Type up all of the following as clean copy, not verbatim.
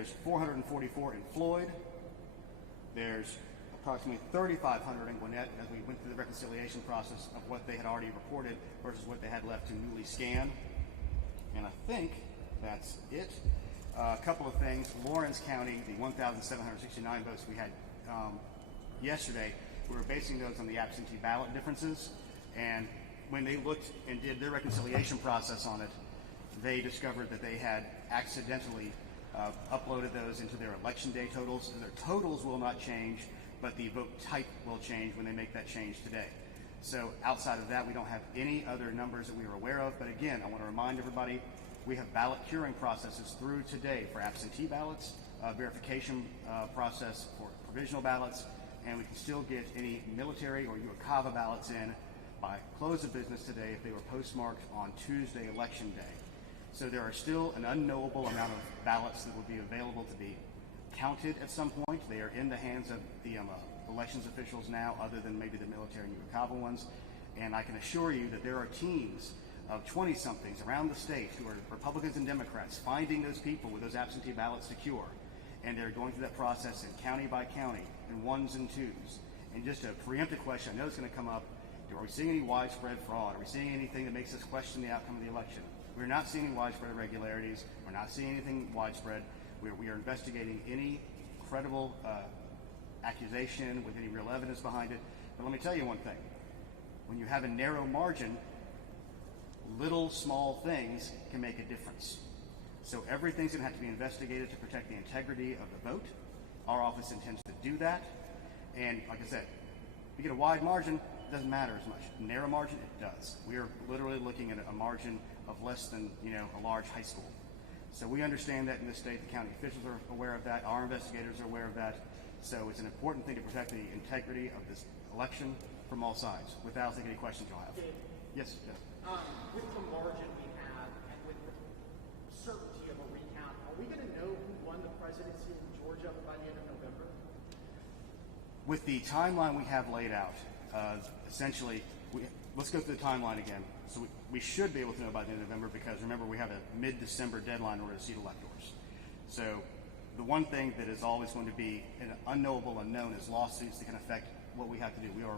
There's 444 in Floyd. There's approximately 3,500 in Gwinnett as we went through the reconciliation process of what they had already reported versus what they had left to newly scan. And I think that's it. A couple of things. Lawrence County, the 1,769 votes we had yesterday, we were basing those on the absentee ballot differences. And when they looked and did their reconciliation process on it, they discovered that they had accidentally uploaded those into their election day totals. Their totals will not change, but the vote type will change when they make that change today. So outside of that, we don't have any other numbers that we are aware of. But again, I want to remind everybody, we have ballot curing processes through today for absentee ballots, verification process for provisional ballots, and we can still get any military or UOCAVA ballots in by close of business today if they were postmarked on Tuesday, election day. So there are still an unknowable amount of ballots that will be available to be counted at some point. They are in the hands of the elections officials now, other than maybe the military and UOCAVA ones. And I can assure you that there are teams of 20-somethings around the state who are Republicans and Democrats finding those people with those absentee ballots to cure. And they're going through that process in county by county, in ones and twos. And just a preemptive question, I know it's going to come up, are we seeing any widespread fraud? Are we seeing anything that makes us question the outcome of the election? We're not seeing any widespread irregularities. We're not seeing anything widespread. We are investigating any credible accusation with any real evidence behind it. But let me tell you one thing. When you have a narrow margin, little small things can make a difference. So everything's going to have to be investigated to protect the integrity of the vote. Our office intends to do that. And like I said, if you get a wide margin, it doesn't matter as much. Narrow margin, it does. We are literally looking at a margin of less than, a large high school. So we understand that in this state. The county officials are aware of that. Our investigators are aware of that. So it's an important thing to protect the integrity of this election from all sides. With that, I'll take any questions you'll have. Dave, Yes, Jeff. with the margin we have and with the certainty of a recount, are we going to know who won the presidency in Georgia by the end of November? With the timeline we have laid out, essentially, let's go through the timeline again. So we should be able to know by the end of November because, remember, we have a mid-December deadline in order to seat electors. So the one thing that is always going to be an unknowable unknown is lawsuits that can affect what we have to do. We are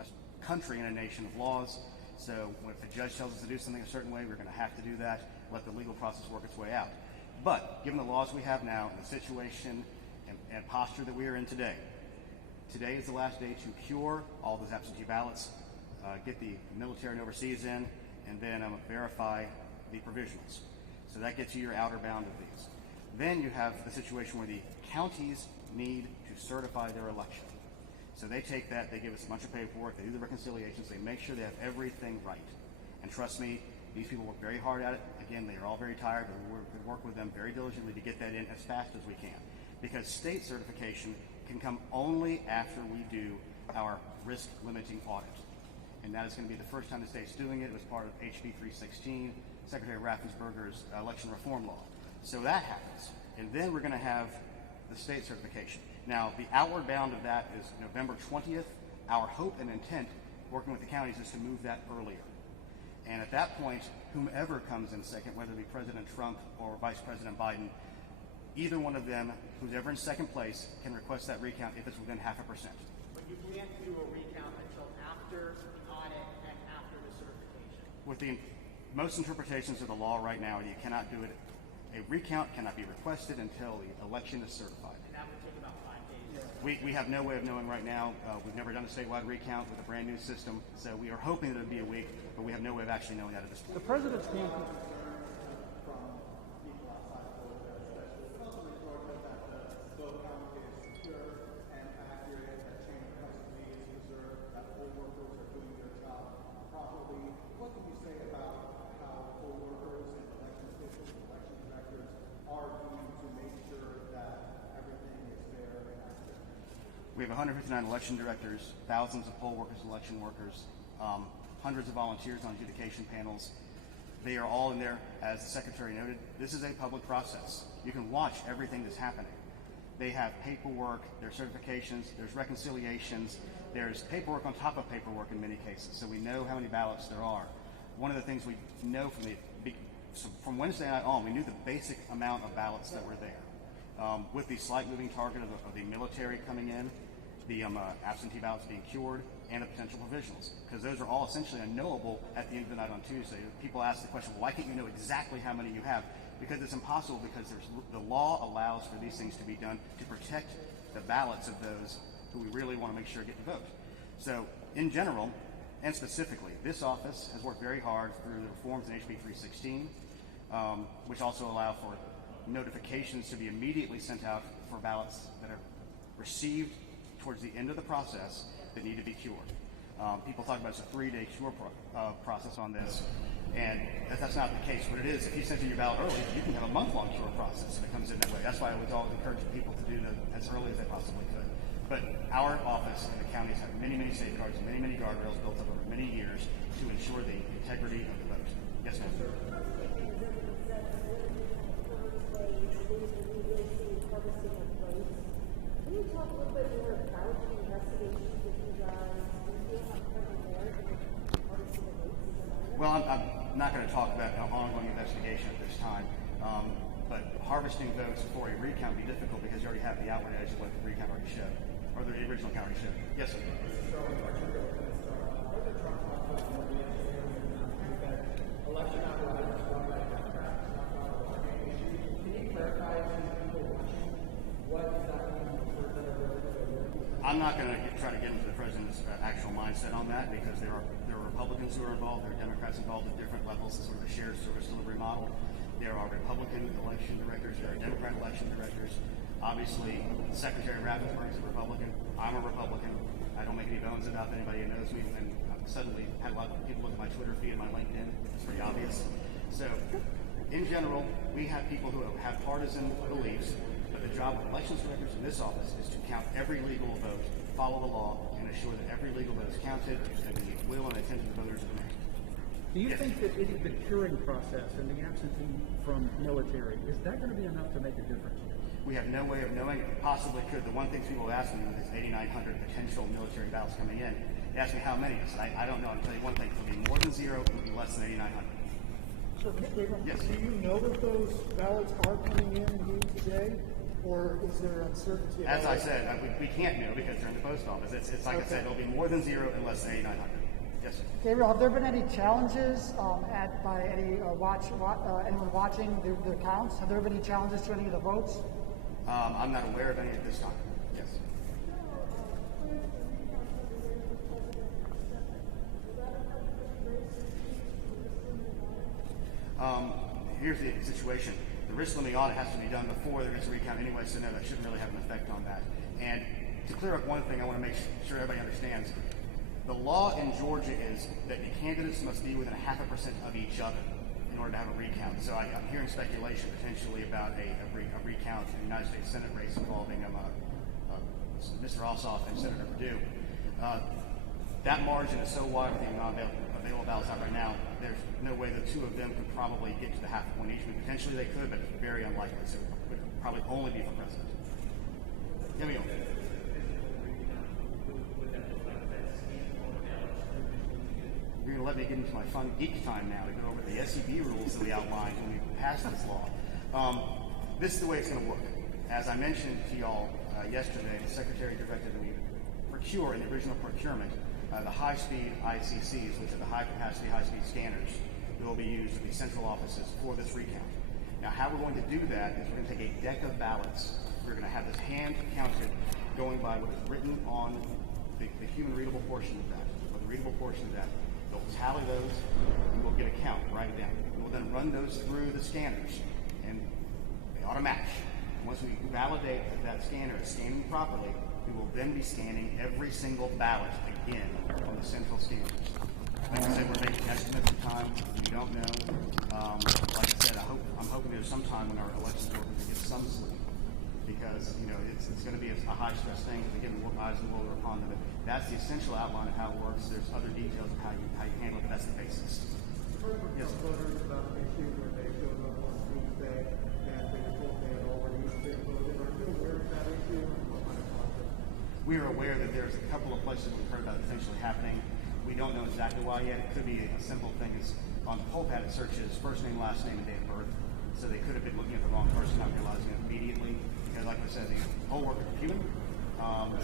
a country and a nation of laws. So if a judge tells us to do something a certain way, we're going to have to do that, let the legal process work its way out. But given the laws we have now and the situation and posture that we are in today, today is the last day to cure all those absentee ballots, get the military and overseas in, and then verify the provisionals. So that gets you your outer bound of these. Then you have the situation where the counties need to certify their election. So they take that, they give us a bunch of paperwork, they do the reconciliations, they make sure they have everything right. And trust me, these people work very hard at it. Again, they are all very tired, but we work with them very diligently to get that in as fast as we can. Because state certification can come only after we do our risk limiting audit. And that is going to be the first time the state's doing it. It was part of HB 316, Secretary Raffensperger's election reform law. So that happens. And then we're going to have the state certification. Now, the outward bound of that is November 20th. Our hope and intent, working with the counties, is to move that earlier. And at that point, whomever comes in second, whether it be President Trump or Vice President Biden, either one of them, who's ever in second place, can request that recount if it's within 0.5%. But you can't do a recount until after the audit and after the certification. With the most interpretations of the law right now, you cannot do it. A recount cannot be requested until the election is certified. And that would take about 5 days. We have no way of knowing right now. We've never done a statewide recount with a brand new system, so we are hoping that it would be a week, but we have no way of actually knowing that at this point. The president's campaign. We have 159 election directors, thousands of poll workers, election workers, hundreds of volunteers on adjudication panels. They are all in there, as the Secretary noted. This is a public process. You can watch everything that's happening. They have paperwork, there's certifications, there's reconciliations, there's paperwork on top of paperwork in many cases, so we know how many ballots there are. One of the things we know from Wednesday night on, we knew the basic amount of ballots that were there. With the slight moving target of the military coming in, the absentee ballots being cured, and the potential provisionals, because those are all essentially unknowable at the end of the night on Tuesday. People ask the question, well, why can't you know exactly how many you have? Because it's impossible, because the law allows for these things to be done to protect the ballots of those who we really want to make sure get to vote. So in general, and specifically, this office has worked very hard through the reforms in HB 316, which also allow for notifications to be immediately sent out for ballots that are received towards the end of the process that need to be cured. People talk about it's a 3-day cure process on this, and that's not the case. What it is, if you send in your ballot early, you can have a month-long cure process if it comes in that way. That's why I would always encourage people to do that as early as they possibly could. But our office and the counties have many, many safeguards, many guardrails built up over many years to ensure the integrity of the vote. Yes, ma'am. Can you talk a little bit more about the investigations that you guys do on there and harvesting of votes? Well, I'm not going to talk about an ongoing investigation at this time, but harvesting votes for a recount would be difficult because you already have the outward edge of what the recount already showed, or the original count already showed. Yes, sir. I'm not going to try to get into the president's actual mindset on that, because there are Republicans who are involved, there are Democrats involved at different levels. It's sort of a shared service delivery model. There are Republican election directors, there are Democrat election directors. Obviously, Secretary Raffensperger is a Republican. I'm a Republican. I don't make any bones about that. Anybody who knows me, and suddenly had a lot of people look at my Twitter feed and my LinkedIn. It's pretty obvious. So, in general, we have people who have partisan beliefs. But the job of elections directors in this office is to count every legal vote, follow the law, and assure that every legal vote is counted and the will and intent of the voters are made. Do you think that the curing process and the absentee from military, is that going to be enough to make a difference? We have no way of knowing. It possibly could. The one thing people ask me when there's 8,900 potential military ballots coming in, they ask me how many. I said, I don't know. I'll tell you one thing. It'll be more than 0. It'll be less than 8,900. So, Yes. do you know that those ballots are coming in used today, or is there uncertainty? As I said, we can't know because they're in the post office. It's like I said, it'll be more than 0 and less than 8,900. Yes, sir. Gabriel, have there been any challenges by any anyone watching the counts? Have there been any challenges to any of the votes? I'm not aware of any at this time. Yes. Here's the situation. The risk limiting audit has to be done before there is a recount anyway, so no, that shouldn't really have an effect on that. And to clear up one thing, I want to make sure everybody understands. The law in Georgia is that the candidates must be within 0.5% of each other in order to have a recount. So I'm hearing speculation potentially about a recount in the United States Senate race involving Mr. Ossoff and Senator Perdue. That margin is so wide with the available ballots out right now, there's no way the two of them could probably get to the 0.5 point each. I mean, potentially they could, but it's very unlikely. So it would probably only be for president. Here we go. You're going to let me get into my fun geek time now to go over the SEB rules that we outlined when we passed this law. This is the way it's going to work. As I mentioned to y'all yesterday, the Secretary directed that we procure in the original procurement the high-speed ICCs, which are the high-capacity, high-speed scanners that will be used at the central offices for this recount. Now, how we're going to do that is we're going to take a deck of ballots. We're going to have this hand-counted going by what is written on the human-readable portion of that, or the readable portion of that. They'll tally those, and we'll get a count, write it down. We'll then run those through the scanners, and they ought to match. Once we validate that that scanner is scanning properly, we will then be scanning every single ballot again on the central scanners. Like I said, we're making estimates of time. We don't know. Like I said, I'm hoping there's some time when our elections work to get some sleep, because it's going to be a high-stress thing. Again, more eyes and will are upon them. But that's the essential outline of how it works. There's other details of how you handle it, but that's the basics. Yes. Voters about the issue where they showed up on Tuesday and they were told they had already been voted. Are you aware of that issue? What kind of process? We are aware that there's a couple of places we've heard about potentially happening. We don't know exactly why yet. It could be a simple thing as on the poll pad it searches first name, last name, and date of birth. So they could have been looking at the wrong person, not realizing it immediately. said, the poll workers are human, and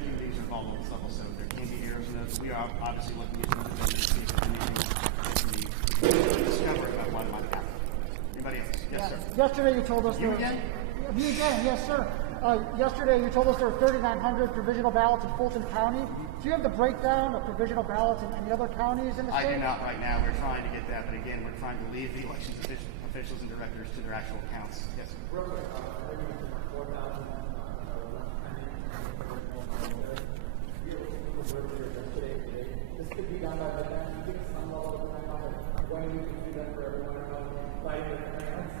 human beings are involved on this level, so there can be errors in those. We are obviously looking at some of the see if there's anything that we discover about why it might have happened. Anybody else? Yes, sir. Yesterday you told us You again? Me again, yes, sir. Yesterday you told us there were 3,900 provisional ballots in Fulton County. Do you have the breakdown of provisional ballots in any other counties in the state? I do not right now. We're trying to get that, but again, we're trying to leave the elections officials and directors to their actual counts. Yes, sir. Real quick, maybe 4,000. This could be done by the time. You think some level of time on when we can do that for everyone by the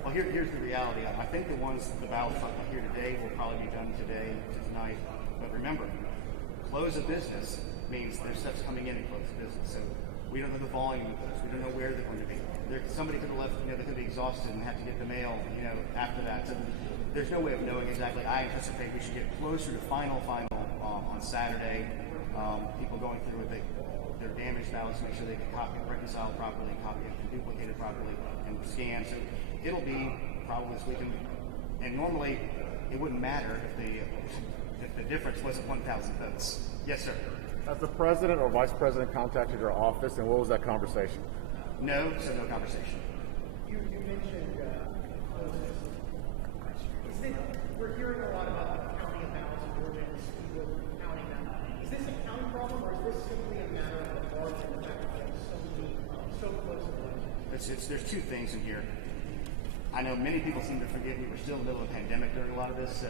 Well, here's the reality. I think the ballots up here today will probably be done today to tonight. But remember, close of business means there's steps coming in and close of business. So we don't know the volume of those. We don't know where they're going to be. Somebody could have left, they could be exhausted and have to get the mail, after that. So there's no way of knowing exactly. I anticipate we should get closer to final on Saturday. People going through with their damaged ballots, make sure they can copy, reconcile properly, copy it, and duplicate it properly, and scan. So it'll be probably this weekend. And normally, it wouldn't matter if the difference wasn't 1,000 votes. Yes, sir. Has the president or vice president contacted your office, and what was that conversation? No, so no conversation. You mentioned we're hearing a lot about the counting of ballots in Georgia and the speed of counting them. Is this a county problem, or is this simply a matter of the margin, the fact that there's so close to the election? There's two things in here. I know many people seem to forget we were still in the middle of a pandemic during a lot of this. So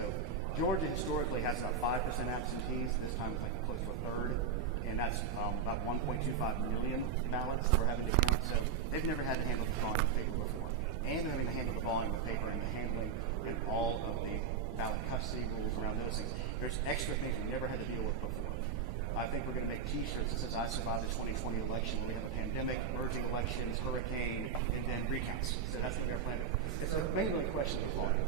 Georgia historically has about 5% absentees. This time it's like close to a third. And that's about 1.25 million ballots that we're having to count. So they've never had to handle the volume of paper before. And they're having to handle the volume of paper and the handling and all of the ballot custody rules around those things. There's extra things we never had to deal with before. I think we're going to make T-shirts that says "I survived the 2020 election." We have a pandemic, merging elections, hurricane, and then recounts. So that's what we are planning. It's a mainly a question of volume.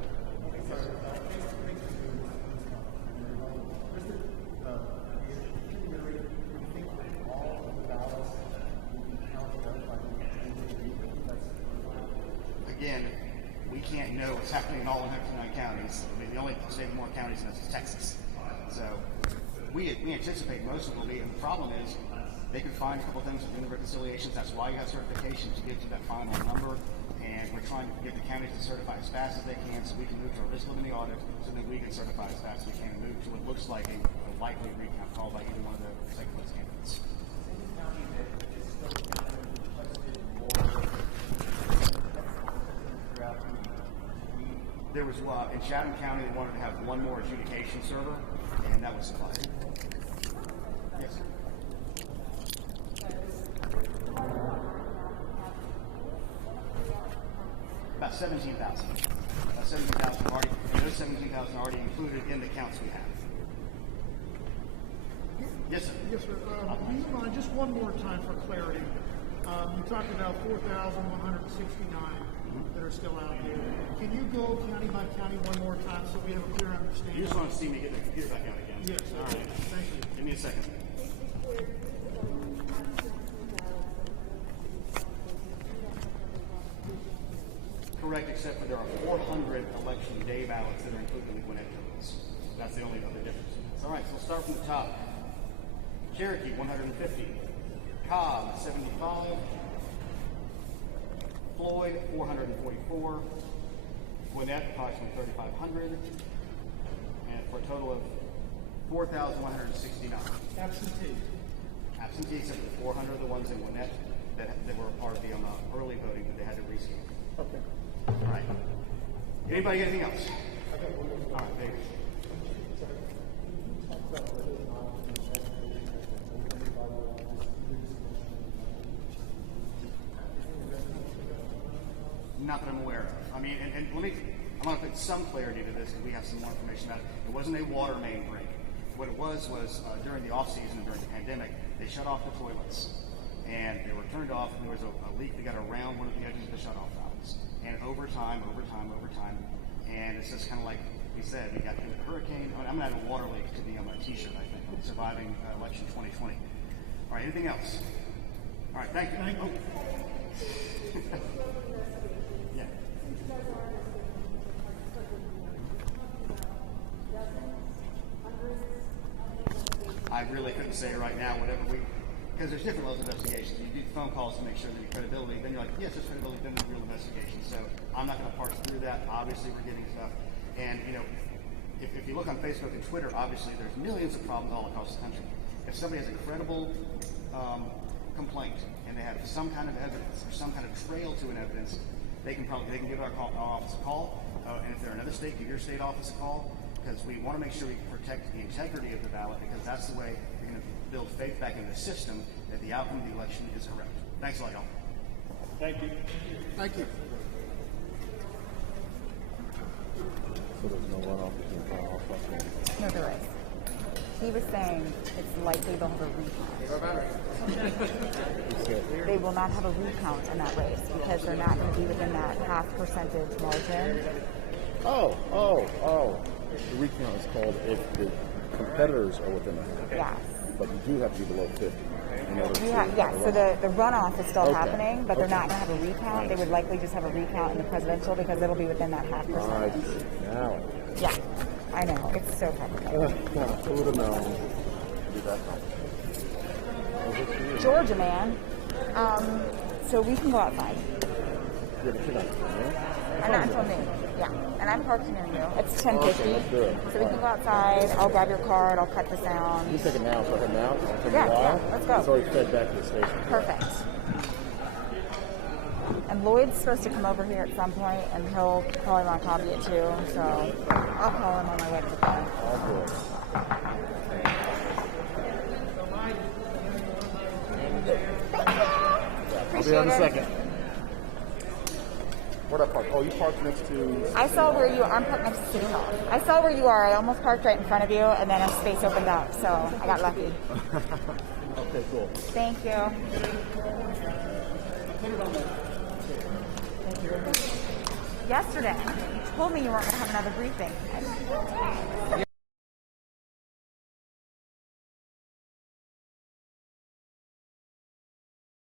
Again, we can't know what's happening in all 109 counties. I mean, the only state with more counties than us is Texas. So we anticipate most of it will be, and the problem is they can find a couple things within the reconciliations. That's why you have certification, to get to that final number. And we're trying to get the counties to certify as fast as they can so we can move to a risk limiting audit so that we can certify as fast as we can and move to what looks like a likely recount called by either one of the second place candidates. There was in Chatham County, they wanted to have one more adjudication server, and that was supplied. Yes. About 17,000. About 17,000 already, and those 17,000 are already included in the counts we have. Yes, sir. Yes, sir. Do you mind, just one more time for clarity, you talked about 4,169 that are still out there. Can you go county by county one more time so we have a clear understanding? You just want to see me get the computer back out again? Yes. All right. Thank you. Give me a second. Correct, except for there are 400 election day ballots that are included in the Gwinnett totals. That's the only other difference. All right, so we'll start from the top. Cherokee, 150. Cobb, 75. Floyd, 444. Gwinnett, approximately 3,500. And for a total of 4,169. Absentee. Absentee, except for 400 of the ones in Gwinnett that were a part of the early voting that they had to rescan. Okay. All right. Anybody got anything else? All right, thank you. Not that I'm aware of. I mean, and I'm going to put some clarity to this because we have some more information about it. It wasn't a water main break. What it was during the off season and during the pandemic, they shut off the toilets, and they were turned off, and there was a leak that got around one of the edges of the shutoff valves. And over time, and it's just kind of like we said, we got through the hurricane. I'm going to add a water leak to the T-shirt, I think, on surviving election 2020. All right, anything else? All right, thank you. Thank you. Yeah. I really couldn't say right now whatever because there's different levels of investigation. You do phone calls to make sure that your credibility, then you're like, yes, there's credibility, then there's real investigation. So I'm not going to parse through that. Obviously, we're getting stuff. And, if you look on Facebook and Twitter, obviously there's millions of problems all across the country. If somebody has a credible complaint and they have some kind of evidence or some kind of trail to an evidence, they can give our office a call. And if they're in another state, give your state office a call, because we want to make sure we protect the integrity of the ballot, because that's the way you're going to build faith back in the system that the outcome of the election is correct. Thanks a lot, y'all. Thank you. Thank you. So there's no runoff between runoff left. No, there is. He was saying it's likely they'll have a recount. They will not have a recount in that race because they're not going to be within that half percentage margin. Oh. The recount is called if the competitors are within a half. Yes. But you do have to be below 50. In order to So the runoff is still Okay. happening, but they're Okay. not going to have a recount. They would likely just have a recount in the presidential because it'll be within that half I percentage. see. Now. Yeah, I know. It's so complicated. Who would have known? Do that. Was it for you? Georgia, man. So we can go outside. You have a kid on it, yeah? And not until noon. Yeah. And I'm parked near you. It's 10:50. Okay, let's do it. So we can go outside. I'll grab your card. I'll cut this down. You take it now, so I head now. I'll take Yeah, a while. yeah, let's go. It's already fed back to the station. Perfect. And Lloyd's supposed to come over here at some point, and he'll probably want to copy it too. So I'll call him on my way to the car. All good. I'll be there in a second. Where'd I park? Oh, you parked next to... I saw where you are. I'm parked next to City Hall. I saw where you are. I almost parked right in front of you, and then a space opened up, so I got lucky. Okay, cool. Thank you. Yesterday, you told me you weren't going to have another briefing.